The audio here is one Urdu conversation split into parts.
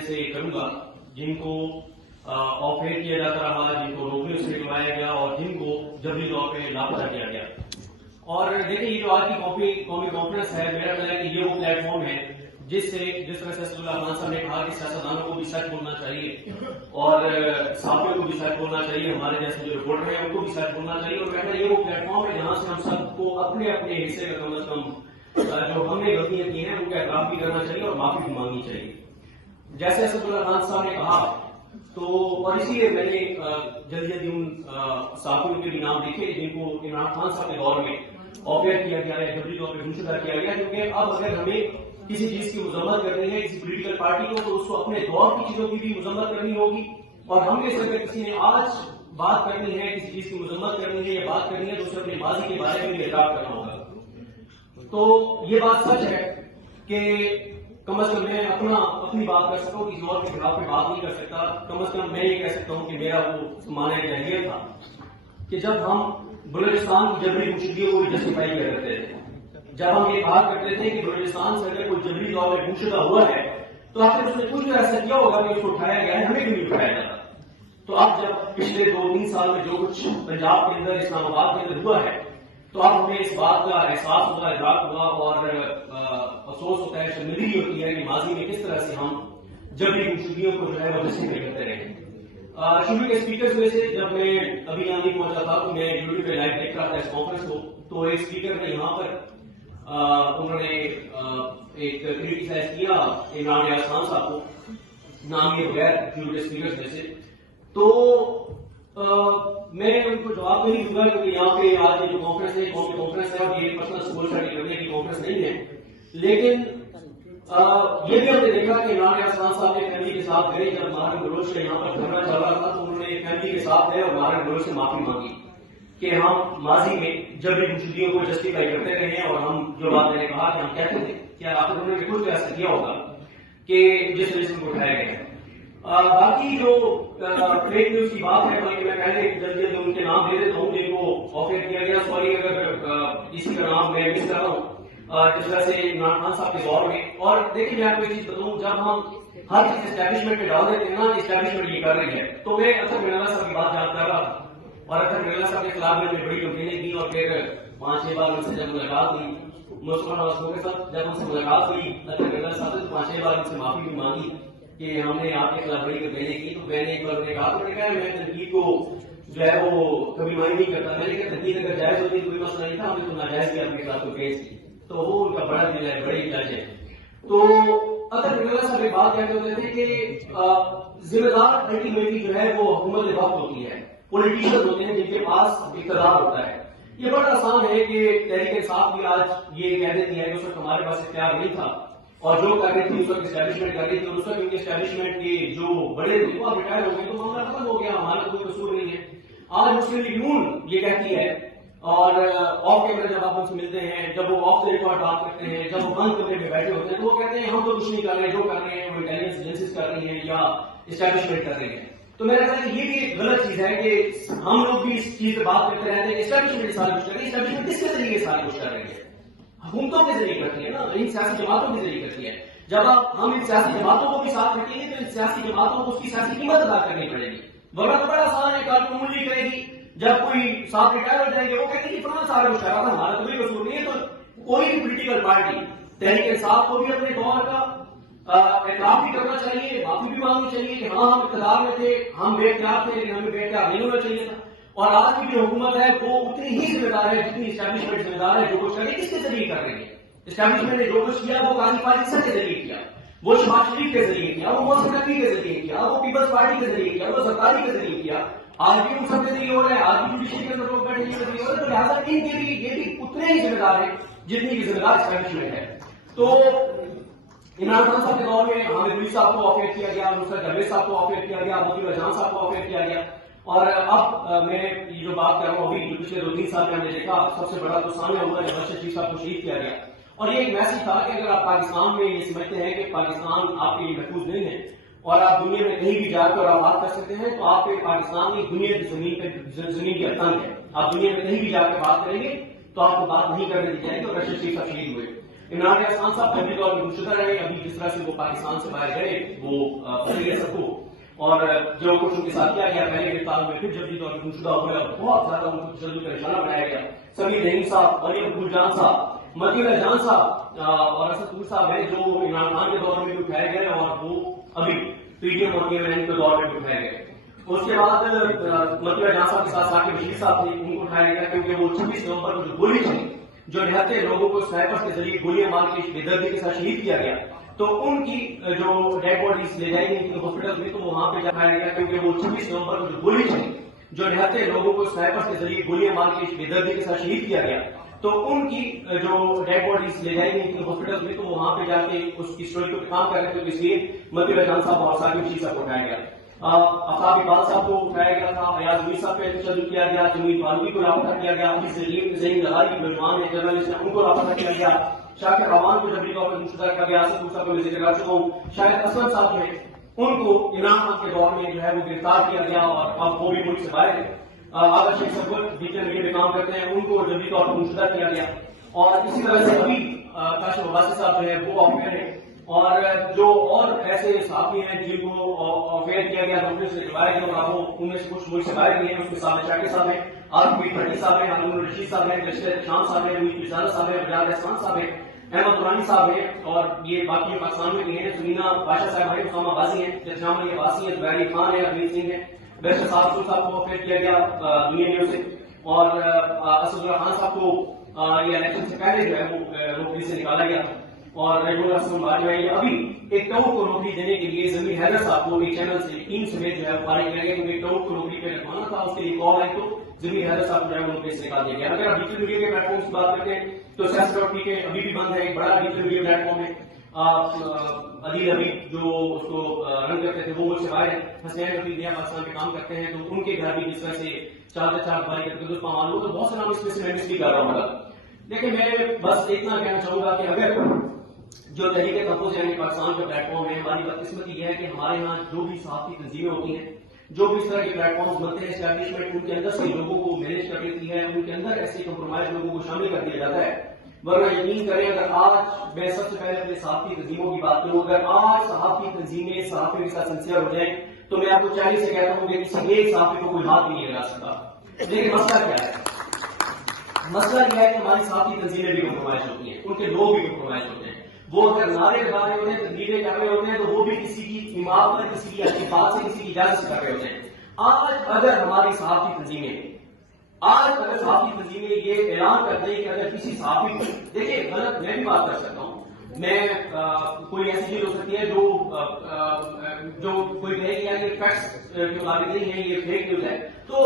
سے کروں گا جن کو آف ایئر کیا جاتا رہا، جن کو روکنے سے نکلوایا گیا اور جن کو جبری طور پہ لاپتہ کیا گیا۔ اور دیکھیں یہ جو آج کی قومی کانفرنس ہے، میرا خیال ہے کہ یہ وہ پلیٹ فارم ہے جس طرح سے اسد اللہ خان صاحب نے کہا کہ سیاستدانوں کو بھی سچ بولنا چاہیے اور صحافیوں کو بھی سچ بولنا چاہیے، ہمارے جیسے جو رپورٹر ہیں ان کو بھی سچ بولنا چاہیے، اور کہتا ہے یہ وہ پلیٹ فارم ہے جہاں سے ہم سب کو اپنے اپنے حصے کا کم از کم جو ہم نے غلطیاں کی ہیں ان کا اعتراف بھی کرنا چاہیے اور معافی بھی مانگنی چاہیے جیسے اسد اللہ خان صاحب نے کہا۔ تو اور اسی لیے میں نے جلدی ان صحافیوں کے بھی نام لکھے جن کو عمران خان صاحب کے دور میں آفیئر کیا گیا ہے، جبری طور پہ گمشدہ کیا گیا، کیونکہ اب اگر ہمیں کسی چیز کی مذمت کرنی ہے کسی پولیٹیکل پارٹی کو تو اس کو اپنے دور کی چیزوں کی بھی مذمت کرنی ہوگی، اور ہم میں سے اگر کسی نے آج بات کرنی ہے، کسی چیز کی مذمت کرنی ہے یا بات کرنی ہے تو اسے اپنے ماضی کے بارے میں بھی اعتراف کرنا ہوگا۔ تو یہ بات سچ ہے کہ کم از کم میں اپنی بات کر سکتا ہوں، کسی اور کے خلاف میں بات نہیں کر سکتا۔ کم از کم میں یہ کہہ سکتا ہوں کہ میرا وہ زمانہ جاہلیت تھا کہ جب ہم بلوچستان کی جبری گمشدگیوں کو بھی جسٹیفائی کیا کرتے تھے، جب ہم یہ بات کرتے تھے کہ بلوچستان سے اگر کوئی جبری طور پر گمشدہ ہوا ہے تو آخر اس نے کچھ بھی ایسا کیا ہوگا کہ اس کو اٹھایا گیا ہے، ہمیں کیوں نہیں اٹھایا جاتا؟ تو اب جب پچھلے 2-3 سال میں جو کچھ پنجاب کے اندر، اسلام آباد کے اندر ہوا ہے تو اب ہمیں اس بات کا احساس ہوا، ادراک ہوا اور افسوس ہوتا ہے، شرمندگی ہوتی ہے کہ ماضی میں کس طرح سے ہم جبری گمشدگیوں کو جو ہے وہ جسٹیفائی کرتے رہے۔ شروع کے اسپیکرز میں سے جب میں ابھی یہاں نہیں پہنچا تھا تو میں یوٹیوب پہ لائیو دیکھ رہا تھا اس کانفرنس کو، تو ایک اسپیکر نے یہاں پر انہوں نے ایک کریٹیسائز کیا عمران ریاض خان صاحب کو، نام یہ بغیر شروع کے اسپیکرز میں سے۔ تو میں ان کو جواب نہیں دوں گا کیونکہ یہاں پہ آج یہ جو کانفرنس ہے قومی کانفرنس ہے اور یہ پرسنل سپورٹ اسٹڈی کرنے کی کانفرنس نہیں ہے، لیکن یہ بھی ہم نے دیکھا کہ عمران ریاض خان صاحب نے فیملی کے ساتھ گئے، جب مہارن بلوچ کا یہاں پر دھرنا چل رہا تھا تو انہوں نے فیملی کے ساتھ گئے اور مہارن بلوچ سے معافی مانگی کہ ہم ماضی میں جبری گمشدگیوں کو جسٹیفائی کرتے رہے ہیں، اور ہم جو بات میں نے کہا کہ ہم کہتے تھے کیا آخر انہوں نے کچھ ایسا کیا ہوگا کہ جس وجہ سے ان کو اٹھایا گیا ہے۔ باقی جو فیک نیوز کی بات ہے بلکہ میں پہلے جلدی ان کے نام دے دیتا ہوں جن کو آفیئر کیا گیا، سوری اگر کسی کا نام میں مس کر رہا ہوں جس طرح سے عمران خان صاحب کے دور میں۔ اور دیکھیں میں آپ کو ایک چیز بتاؤں، جب ہم ہر چیز اسٹیبلشمنٹ پہ ڈال دیتے ہیں نا، اسٹیبلشمنٹ یہ کر رہی ہے، تو میں اکثر مرزا صاحب کی بات یاد کر رہا تھا اور اکثر مرزا صاحب کے خلاف میں بڑی کمپلینیں کی، اور پھر 5-6 بار ان سے جب ملاقات ہوئی مصطفیٰ نواز کے ساتھ، جب ان سے ملاقات ہوئی اکثر مرزا صاحب سے 5-6 بار ان سے معافی بھی مانگی کہ ہم نے آپ کے خلاف بڑی کمپلینیں کی۔ تو میں نے ایک بار انہیں کہا تو میں میں تنقید کو جو ہے وہ کبھی مائنڈ نہیں کرتا، میں نے کہا تنقید اگر جائز ہوتی کوئی مسئلہ نہیں تھا، ہم نے تو ناجائز بھی آپ کے خلاف کوئی کیس کی، تو وہ ان کا بڑا دل ہے، بڑی جج ہے۔ تو اگر مرزا صاحب ایک بات کہتے ہوتے تھے کہ ذمہ دار الٹیمیٹلی جو ہے وہ حکومت وقت ہوتی ہے، پولیٹیشین ہوتے ہیں جن کے پاس اقتدار ہوتا ہے۔ یہ بڑا آسان ہے کہ تحریک انصاف بھی آج یہ کہہ دیتی ہے کہ اس وقت ہمارے پاس اختیار نہیں تھا اور جو کر رہی تھی اس وقت اسٹیبلشمنٹ کر رہی تھی، اور اس وقت کیونکہ اسٹیبلشمنٹ کے جو بڑے تھے وہ اب ریٹائر ہو گئے تو معاملہ ختم ہو گیا، ہمارا کوئی قصور نہیں ہے۔ آج مسلم لیگ نون یہ کہتی ہے، اور آف کیمرے جب آپ ان سے ملتے ہیں، جب وہ آف دا ریکارڈ بات کرتے ہیں، جب وہ بند کمرے میں بیٹھے ہوتے ہیں تو وہ کہتے ہیں ہم تو کچھ نہیں کر رہے، جو کر رہے ہیں وہ انٹیلیجنس ایجنسیز کر رہی ہیں یا اسٹیبلشمنٹ کر رہی ہیں۔ تو میرا خیال ہے یہ بھی ایک غلط چیز ہے کہ ہم لوگ بھی اس چیز پہ بات کرتے رہتے ہیں کہ اسٹیبلشمنٹ سارا کچھ کر رہی ہے۔ اسٹیبلشمنٹ کس کے ذریعے سارا کچھ کر رہی ہے؟ حکومتوں کے ذریعے کرتی ہے نا، ان سیاسی جماعتوں کے ذریعے کرتی ہے۔ جب ہم ان سیاسی جماعتوں کو بھی ساتھ رکھیں گے تو ان سیاسی جماعتوں کو اس کی سیاسی قیمت ادا کرنی پڑے گی، ورنہ تو بڑا آسان ہے، کل کمولی کرے گی، جب کوئی صاحب ریٹائر ہو جائیں گے وہ کہتے ہیں کہ فلاں سارا کچھ کر رہا تھا، ہمارا تو کوئی قصور نہیں ہے۔ تو کوئی بھی پولیٹیکل پارٹی تحریک انصاف کو بھی اپنے دور کا اعتراف بھی کرنا چاہیے، معافی بھی مانگنی چاہیے کہ ہاں ہم اقتدار میں تھے، ہم بے اختیار تھے، لیکن ہمیں بے اختیار نہیں ہونا چاہیے تھا۔ اور آج کی جو حکومت ہے وہ اتنی ہی ذمہ دار ہے جتنی اسٹیبلشمنٹ ذمہ دار ہے، جو کچھ کر رہی ہے کس کے ذریعے کر رہی ہے۔ اسٹیبلشمنٹ نے جو کچھ کیا وہ قاضی پاکستان کے ذریعے کیا، وہ شہباز شریف کے ذریعے کیا، وہ محسن نقوی کے ذریعے کیا، وہ پیپلز پارٹی کے ذریعے کیا، وہ زرداری کے ذریعے کیا، آج بھی ان سب کے ذریعے ہو رہا ہے، آج بھی جوڈیشری کے اندر لوگ بیٹھے کے ذریعے ہو رہا ہے۔ تو لہٰذا ان کے بھی یہ بھی اتنے ہی ذمہ دار ہیں جتنی کی ذمہ دار اسٹیبلشمنٹ ہے۔ تو عمران خان صاحب کے دور میں حامد ملک صاحب کو آفیئر کیا گیا، نصرت جاوید صاحب کو آفیئر کیا گیا، مطیع جان صاحب کو آفیئر کیا گیا، اور اب میں یہ جو بات کر رہا ہوں ابھی پچھلے 2-3 سال میں ہم نے دیکھا سب سے بڑا تو سامنے ہوا جب ارشد شریف صاحب کو شہید کیا گیا، اور یہ ایک میسج تھا کہ اگر آپ پاکستان میں یہ سمجھتے ہیں کہ پاکستان آپ کے لیے محفوظ نہیں ہے اور آپ دنیا میں کہیں بھی جا کر آپ بات کر سکتے ہیں تو آپ کے پاکستان کی دنیا کی زمین کی اتنگ ہے، آپ دنیا میں کہیں بھی جا کر بات کریں گے تو آپ کو بات نہیں کرنے دی جائے گی، اور ارشد شریف صاحب شہید ہوئے۔ عمران ریاض خان صاحب جبری طور پر گمشدہ رہے. ابھی جس طرح سے وہ پاکستان سے باہر گئے وہ پتہ ہے سب کو, اور جو کچھ ان کے ساتھ کیا گیا, پہلے گرفتار ہوئے پھر جبری طور پر گمشدہ ہو گئے, اور بہت زیادہ ان کو تشدد کا نشانہ بنایا گیا. سمیر رحیم صاحب, مریم مقبول جان صاحب, مطیع جان صاحب اور اسد طور صاحب ہیں جو عمران خان کے دور میں بھی اٹھائے گئے, اور وہ ابھی پی ڈی ایم اور PMN کے دور میں بھی اٹھائے گئے. اس کے بعد مطیع جان صاحب کے ساتھ ثاقب بشیر صاحب تھے, ان کو اٹھایا گیا کیونکہ وہ 26 نومبر کو جو گولی چلی, جو نہتے لوگوں کو سنائپر کے ذریعے گولیاں مار کے بے دردی کے ساتھ شہید کیا گیا, تو ان کی جو ڈیڈ باڈیز لے جائی گئی ہاسپٹل میں, تو وہ وہاں پہ جایا گیا کیونکہ وہ 26 نومبر کو جو گولی چلی, جو نہتے لوگوں کو سنائپر کے ذریعے گولیاں مار کے بے دردی کے ساتھ شہید کیا گیا, تو ان کی جو ڈیڈ باڈیز لے جائی گئی ہاسپٹل میں, تو وہ وہاں پہ جا کے اس کی اسٹوری کو کام کر رہے تھے, اس لیے مطیع جان صاحب اور ثاقب بشیر صاحب کو اٹھایا گیا. آفتاب اقبال صاحب کو اٹھایا گیا تھا, ایاز میر صاحب پہ تشدد کیا گیا, جمیل فاروقی کو لاپتہ کیا گیا, ذہین لغاری نوجوان جرنلسٹ ہیں ان کو لاپتہ کیا گیا, شاکر روان کو جبری طور پر گمشدہ کیا گیا, اسد طور صاحب کو میں ذکر کر چکا ہوں, شاہد اسلم صاحب جو ہیں ان کو عمران خان کے دور میں جو ہے وہ گرفتار کیا گیا, اور اب وہ بھی ملک سے باہر ہے. آغا شیخ سرور ڈیجیٹل میڈیا میں کام کرتے ہیں, ان کو جبری طور پر گمشدہ کیا گیا, اور اسی طرح سے ابھی کاشف عباسی صاحب جو ہے وہ آفیئر ہیں, اور جو اور ایسے صحافی ہیں جن کو آفیئر کیا گیا, ڈاکٹر سے روایت گیا, اور وہ ان میں سے کچھ ملک سے باہر گئے ہیں. اس میں سامر شاکر صاحب ہیں, عارف میر بھٹی صاحب ہیں, ہارون الرشید صاحب ہیں, رشید شام صاحب ہیں, میر رسالت صاحب ہیں, بلال احسان صاحب ہیں, احمد قرآنی صاحب ہیں, اور یہ باقی پاکستان میں ہیں, سمینا بادشاہ صاحب ہیں, اسامہ غازی ہیں, جتشام علی عباسی ہیں, زبیر علی خان ہیں, ابیر سنگھ ہیں, بیشر صاحب کو آفیئر کیا گیا دنیا نیوز سے, اور اسد اللہ خان صاحب کو یہ الیکشن سے پہلے جو ہے وہ نوکری سے نکالا گیا, اور رجول حسن بات جو ہے یہ ابھی ایک ٹاؤٹ کو نوکری دینے کے لیے ضمیر حیدر صاحب کو ایک چینل سے ٹیم سمیت جو ہے فارغ کیا گیا, کیونکہ ایک ٹاؤٹ کو نوکری پہ رکھوانا تھا, اس کے لیے کال آئی تو ضمیر حیدر صاحب کو جو ہے نوکری سے نکال دیا گیا. اگر آپ ڈیجیٹل میڈیا کے پلیٹ فارم کی بات کرتے ہیں تو سیاست.پی کے ابھی بھی بند ہے, ایک بڑا ڈیجیٹل میڈیا پلیٹ فارم ہے. عدیل حبیب جو اس کو رن کرتے تھے وہ ملک سے باہر ہیں, حسین رفیق نیا پاکستان میں کام کرتے ہیں, تو ان کے گھر بھی جس طرح سے چار بھائی کا تقدس پامال ہو, تو بہت سے نام اس میں سے میں مس بھی کر رہا ہوں. لیکن میں بس اتنا کہنا چاہوں گا کہ اگر جو تحریک تحفظ یعنی پاکستان کا پلیٹ فارم ہے, ہماری بدقسمتی یہ ہے کہ ہمارے یہاں جو بھی صحافی تنظیمیں ہوتی ہیں, جو بھی اس طرح کے پلیٹ فارمز بنتے ہیں اسٹیبلشمنٹ, ان کے اندر سے لوگوں کو مینج کر لیتی ہے, ان کے اندر ایسی کمپرومائز لوگوں کو شامل کر دیا جاتا ہے. ورنہ یقین کریں, اگر آج میں سب سے پہلے اپنے صحافی تنظیموں کی بات کروں, اگر آج صحافی تنظیمیں صحافیوں کے ساتھ سنسیئر ہو جائیں, تو میں آپ کو چیلنج سے کہتا ہوں کہ کسی ایک صحافی کو کوئی ہاتھ بھی نہیں لگا سکتا. لیکن مسئلہ کیا ہے؟ مسئلہ یہ ہے کہ ہماری صحافی تنظیمیں بھی کمپرومائز ہوتی ہیں, ان کے لوگ بھی کمپرومائز ہوتے ہیں. وہ اگر نعرے لگا رہے ہوتے ہیں, تقریریں کر رہے ہوتے ہیں, تو وہ بھی کسی کی امام پر, کسی کی اچھی بات سے, کسی کی اجازت سے کر رہے ہوتے ہیں. آج اگر ہماری صحافی تنظیمیں یہ اعلان کر دیں کہ اگر کسی صحافی کو, دیکھیے غلط میں بھی بات کر سکتا ہوں, میں کوئی ایسی چیز ہو سکتی ہے جو کوئی کہے کہ یار یہ فیکٹس کے مطابق نہیں ہے, یہ فیک نیوز ہے, تو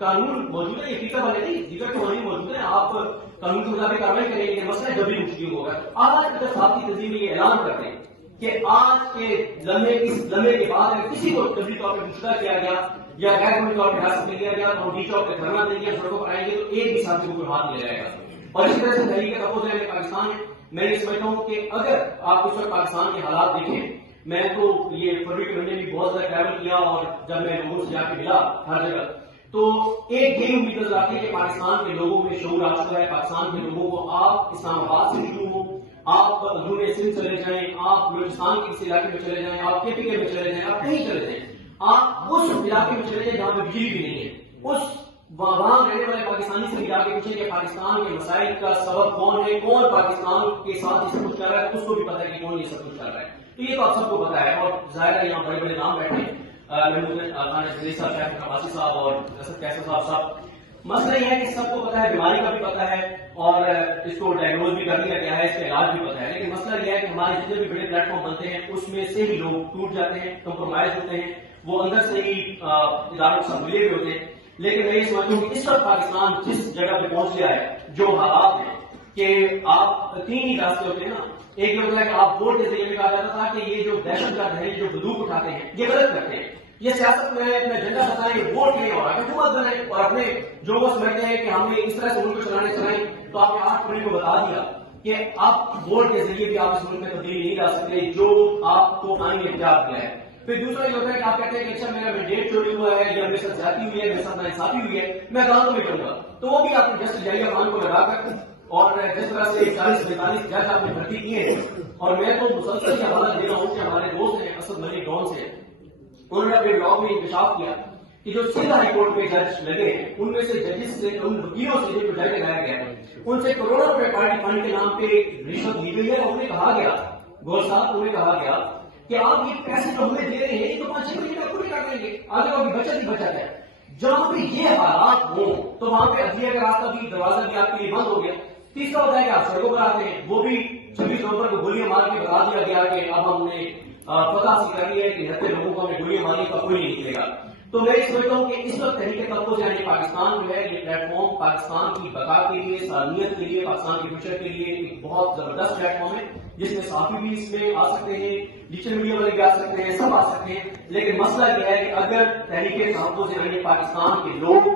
قانون موجود ہے, یہ فیکر والے نہیں, دیگر قوانین موجود ہیں, آپ قانون کے مطابق کاروائی کریں گے. مسئلہ جب بھی مشکل ہوگا. آج اگر صحافی تنظیمیں یہ اعلان کر دیں کہ آج کے لمحے کے بعد اگر کسی کو جبری طور پر گمشدہ کیا گیا یا غیر قانونی طور پر حراست میں لیا گیا, اور ڈی چوک پہ دھرنا دیں گے, سڑکوں پر آئیں گے, تو ایک بھی صحافی کو کوئی ہاتھ نہیں لگائے گا. اور اس طرح سے تحریک تحفظ ہے پاکستان ہے. میں یہ سمجھتا ہوں کہ اگر آپ اس وقت پاکستان کے حالات دیکھیں, میں تو یہ فروری کے مہینے بھی بہت زیادہ ٹریول کیا, اور جب میں لوگوں سے جا کے ملا ہر جگہ, تو ایک یہ امید نظر آتی ہے کہ پاکستان کے لوگوں میں شعور آ چکا ہے. پاکستان کے لوگوں کو آپ اسلام آباد سے شروع ہوں, آپ اندرون سندھ چلے جائیں, آپ بلوچستان کے کسی علاقے میں چلے جائیں, آپ KPK میں چلے جائیں, آپ کہیں چلے جائیں, آپ اس علاقے میں چلے جائیں جہاں پہ بجلی بھی نہیں ہے, وہاں رہنے والے پاکستانی سے ملا کے پوچھیں کہ پاکستان کے مسائل کا سبب کون ہے, کون پاکستان کے ساتھ یہ سب کچھ کر رہا ہے, اس کو بھی پتا ہے کہ کون یہ سب کچھ کر رہا ہے. تو یہ تو آپ سب کو پتا ہے, اور ظاہر ہے یہاں بڑے بڑے نام بیٹھے ہیں, محمود خان صاحب, شاہد عباسی صاحب اور اسد کیسر صاحب. مسئلہ یہ ہے کہ سب کو پتا ہے, بیماری کا بھی پتا ہے, اور اس کو ڈائگنوز بھی کر لیا گیا ہے, اس کا علاج بھی پتا ہے. لیکن مسئلہ یہ ہے کہ ہمارے جتنے بھی بڑے پلیٹ فارم بنتے ہیں, اس میں سے ہی لوگ ٹوٹ جاتے ہیں, کمپرومائز ہوتے ہیں, وہ اندر سے ہی اداروں کے ساتھ ملے ہوئے ہوتے ہیں. لیکن میں یہ سمجھتا ہوں کہ اس وقت پاکستان جس جگہ پہ پہنچ گیا ہے, جو حالات ہیں کہ آپ 3 ہی راستے ہوتے ہیں نا. ایک یہ ہوتا ہے کہ آپ ووٹ کے ذریعے میں کہا جاتا تھا کہ یہ جو دہشت گرد ہے, جو بندوق اٹھاتے ہیں, یہ غلط کرتے ہیں, یہ سیاست میں اپنا ایجنڈا بتائیں, یہ ووٹ نہیں ہو رہا, حکومت بنائیں, اور اپنے جو وہ سمجھتے ہیں کہ ہم نے اس طرح سے ملک کو چلائیں. تو آپ نے 8 فروری کو بتا دیا کہ آپ ووٹ کے ذریعے بھی آپ اس ملک میں تبدیلی نہیں لا سکتے جو آپ کو آئین نے اختیار دیا ہے. پھر دوسرا یہ ہوتا ہے کہ آپ کہتے ہیں کہ اچھا میرا مینڈیٹ چوری ہوا ہے, یا میرے ساتھ زیادتی ہوئی ہے, میرے ساتھ ناانصافی ہوئی ہے, میں عدالت میں جاؤں گا, تو وہ بھی آپ نے جسٹس جاہیہ خان کو لگا کر اور جس طرح سے 40-45 جج آپ نے بھرتی کیے ہیں، اور میں تو مسلسل یہ حوالہ دے رہا ہوں کہ ہمارے دوست ہیں اسد ملک ڈون سے، انہوں نے اپنے بلاگ میں انکشاف کیا کہ جو سیدھا ہائی کورٹ میں جج لگے ہیں ان میں سے ججز سے، ان وکیلوں سے جو جج لایا گیا ہے ان سے کروڑوں روپے پارٹی فنڈ کے نام پہ رشوت لی گئی ہے. اور انہیں کہا گیا، گول صاحب انہیں کہا گیا کہ آپ یہ پیسے جو ہمیں دے رہے ہیں یہ تو 5-6 مہینے میں پورے کر دیں گے، آگے وہ بچت ہی بچت ہے. جہاں پہ یہ حالات ہوں تو وہاں پہ عدلیہ کا راستہ بھی، دروازہ بھی آپ کے لیے بند ہو گیا. تیسرا ہوتا ہے کہ آپ سڑکوں پر آتے ہیں، وہ بھی 26 نومبر کو گولیاں مار کے بتا دیا گیا کہ اب ہم نے فتح حاصل کر لی ہے کہ 70 لوگوں کو ہمیں گولیاں مارنے کا کوئی نہیں نکلے گا. تو میں سمجھتا ہوں کہ اس وقت تحریک تحفظ یعنی پاکستان جو ہے یہ پلیٹ فارم پاکستان کی بقا کے لیے، سالمیت کے لیے، پاکستان کی فیوچر کے لیے ایک بہت زبردست پلیٹ فارم ہے جس میں صحافی بھی اس میں آ سکتے ہیں، ڈیجیٹل میڈیا والے بھی آ سکتے ہیں، سب آ سکتے ہیں. لیکن مسئلہ یہ ہے کہ اگر تحریک تحفظ یعنی پاکستان کے لوگ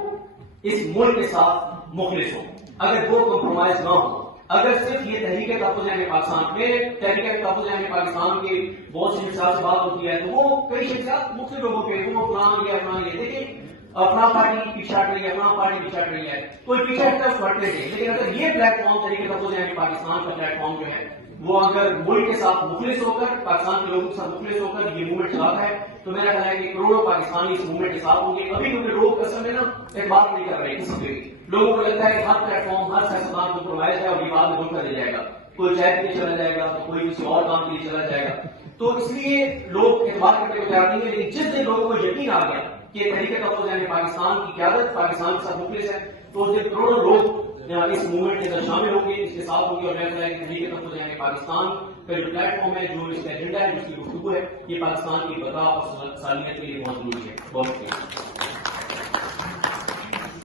اس ملک کے ساتھ مخلص ہوں، اگر وہ کمپرومائز نہ ہو، اگر صرف یہ تحریک تحفظ یعنی پاکستان میں تحریک تحفظ یعنی پاکستان کے بہت سی شخصیات سے بات ہوتی ہے تو وہ کئی شخصیات مختلف لوگوں پہ وہ اپنا یہ دیکھیں اپنا پارٹی پیچھے ہٹ رہی ہے، اپنا پارٹی پیچھے ہٹ رہی ہے، کوئی پیچھے ہٹتا ہے اس کو ہٹنے سے. لیکن اگر یہ پلیٹ فارم تحریک تحفظ یعنی پاکستان کا پلیٹ فارم جو ہے وہ اگر ملک کے ساتھ مخلص ہو کر، پاکستان کے لوگوں کے ساتھ مخلص ہو کر یہ موومنٹ چلاتا ہے تو میرا خیال ہے کہ کروڑوں پاکستانی اس موومنٹ کے ساتھ ہوں گے. ابھی کیونکہ لوگ اصل میں نا اعتبار نہیں کر رہے کسی پہ بھی، لوگوں کو لگتا ہے کہ ہر پلیٹ فارم، ہر سیاستدان کمپرومائز ہے اور یہ بات میں دھوکہ دے جائے گا، کوئی چائے کے لیے چلا جائے گا تو کوئی کسی اور کام کے لیے چلا جائے گا. تو اس لیے لوگ اعتبار کرنے کو تیار نہیں ہے. لیکن جس دن لوگوں کو یقین آ گیا کہ تحریک تحفظ یعنی پاکستان کی قیادت پاکستان کے ساتھ مخلص ہے تو اس دن کروڑوں لوگ اس موومنٹ کے اندر شامل ہوں گے، اس کے ساتھ ہوں گے. اور میرا خیال ہے کہ تحریک تحفظ یعنی پاکستان کا جو پلیٹ فارم ہے، جو اس کا ایجنڈا ہے، جس کی گفتگو ہے، یہ پاکستان کی بقا اور سالمیت کے لیے بہت ضروری ہے. بہت شکریہ.